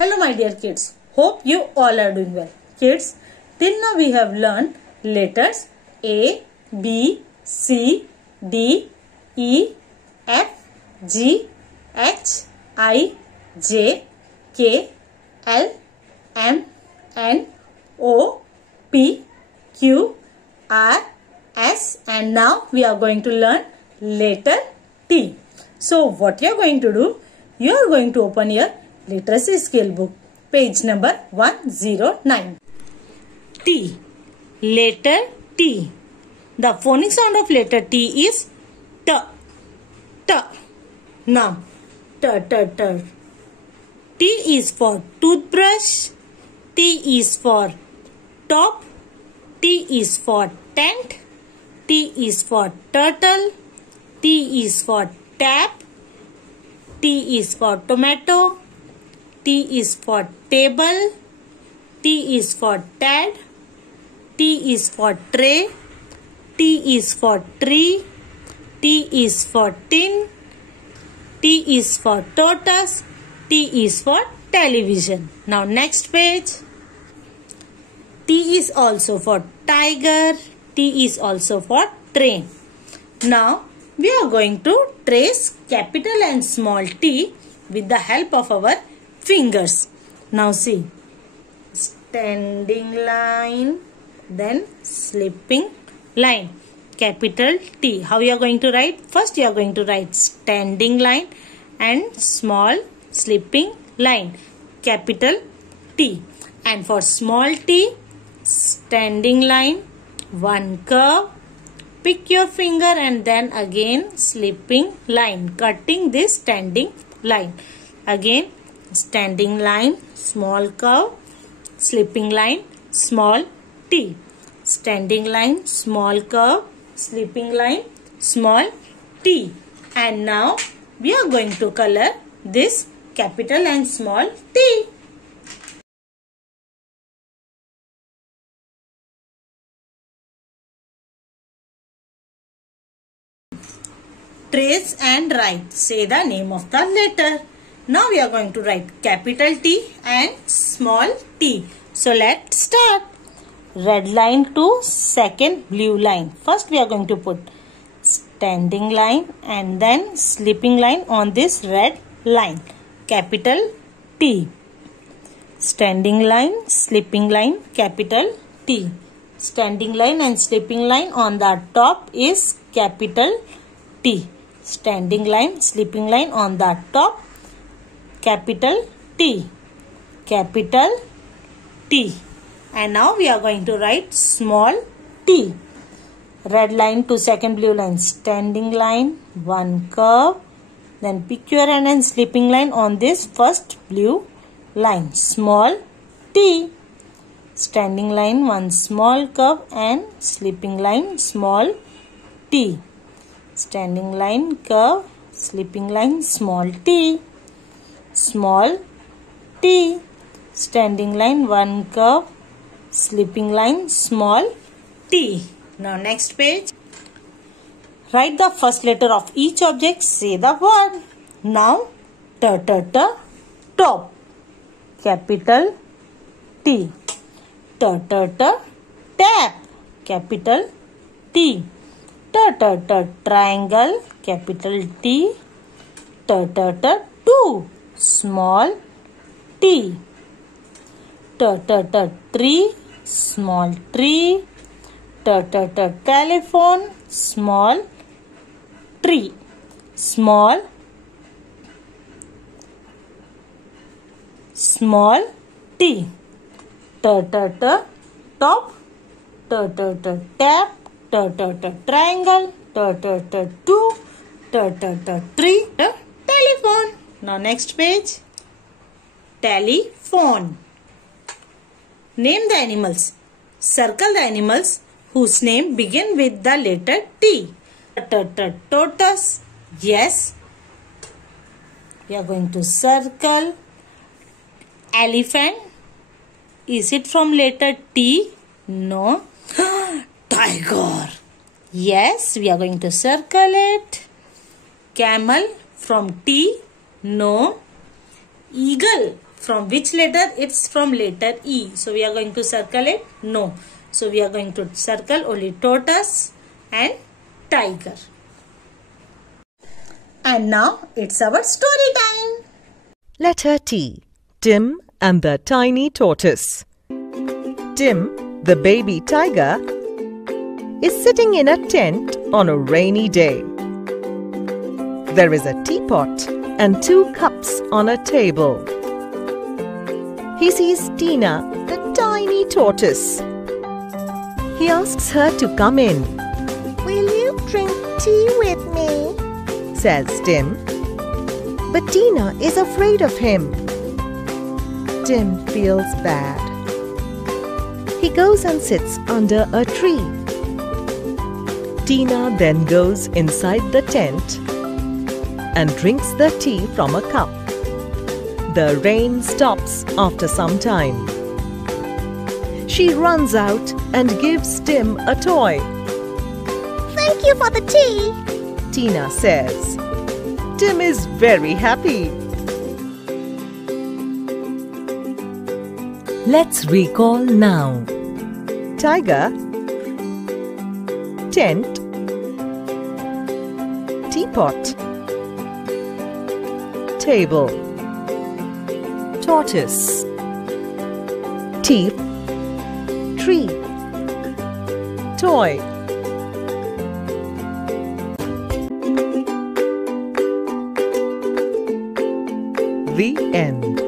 Hello my dear kids, hope you all are doing well. Kids, till now we have learned letters A, B, C, D, E, F, G, H, I, J, K, L, M, N, O, P, Q, R, S, and now we are going to learn letter T. So what you are going to do? You are going to open your literacy scale book, page number 109. T. Letter T. The phonic sound of letter T is T. T. Now, T, T, T. T is for toothbrush. T is for top. T is for tent. T is for turtle. T is for tap. T is for tomato. T is for table. T is for Tad. T is for tray. T is for tree. T is for tin. T is for tortoise. T is for television. Now next page. T is also for tiger. T is also for train. Now we are going to trace capital and small t with the help of our fingers. Now see, standing line, then slipping line, capital T. How you are going to write? First you are going to write standing line and small slipping line, capital T. And for small t, standing line, one curve, pick your finger and then again slipping line, cutting this standing line. Again standing line, small curve, slipping line, small t. Standing line, small curve, slipping line, small t. And now we are going to color this capital and small t. Trace and write. Say the name of the letter. Now we are going to write capital T and small t. So let's start. Red line to second blue line. First we are going to put standing line and then slipping line on this red line. Capital T. Standing line, slipping line, capital T. Standing line and slipping line on the top is capital T. Standing line, slipping line on the top, capital T. Capital T. And now we are going to write small t. Red line to second blue line, standing line, one curve, then pick your hand and slipping line on this first blue line, small t. Standing line, one small curve and slipping line, small t. Standing line, curve, slipping line, small t. Small t. Standing line, one curve, slipping line, small t. Now next page. Write the first letter of each object. Say the word. Now t, t, t, top, capital T. T, t, t, tap, capital T. T, t, t, triangle, capital T. T, t, t, two, small t. T, t, t, tree, small tree. T, t, t, telephone, small tree. Small t. T, t, t, top. T, t, t, tap. T, t, t, triangle. T, t, t, two. T, t, t, tree. Telephone. Now next page. Telephone. Name the animals. Circle the animals whose name begin with the letter T. Tortoise. Yes. We are going to circle. Elephant. Is it from letter T? No. Tiger. Yes, we are going to circle it. Camel from T? No. Eagle From which letter? It's from letter E. So we are going to circle it? No. So we are going to circle only tortoise and tiger. And now it's our story time. Letter T. Tim and the Tiny Tortoise. Tim, the baby tiger, is sitting in a tent on a rainy day. There is a teapot and 2 cups on a table. He sees Tina, the tiny tortoise. He asks her to come in. Will you drink tea with me? Says Tim. But Tina is afraid of him. Tim feels bad. He goes and sits under a tree. Tina then goes inside the tent and drinks the tea from a cup. The rain stops after some time. She runs out and gives Tim a toy. Thank you for the tea, Tina says. Tim is very happy. Let's recall now. Tiger, tent, teapot, table, tortoise, teeth, tree, toy. The end.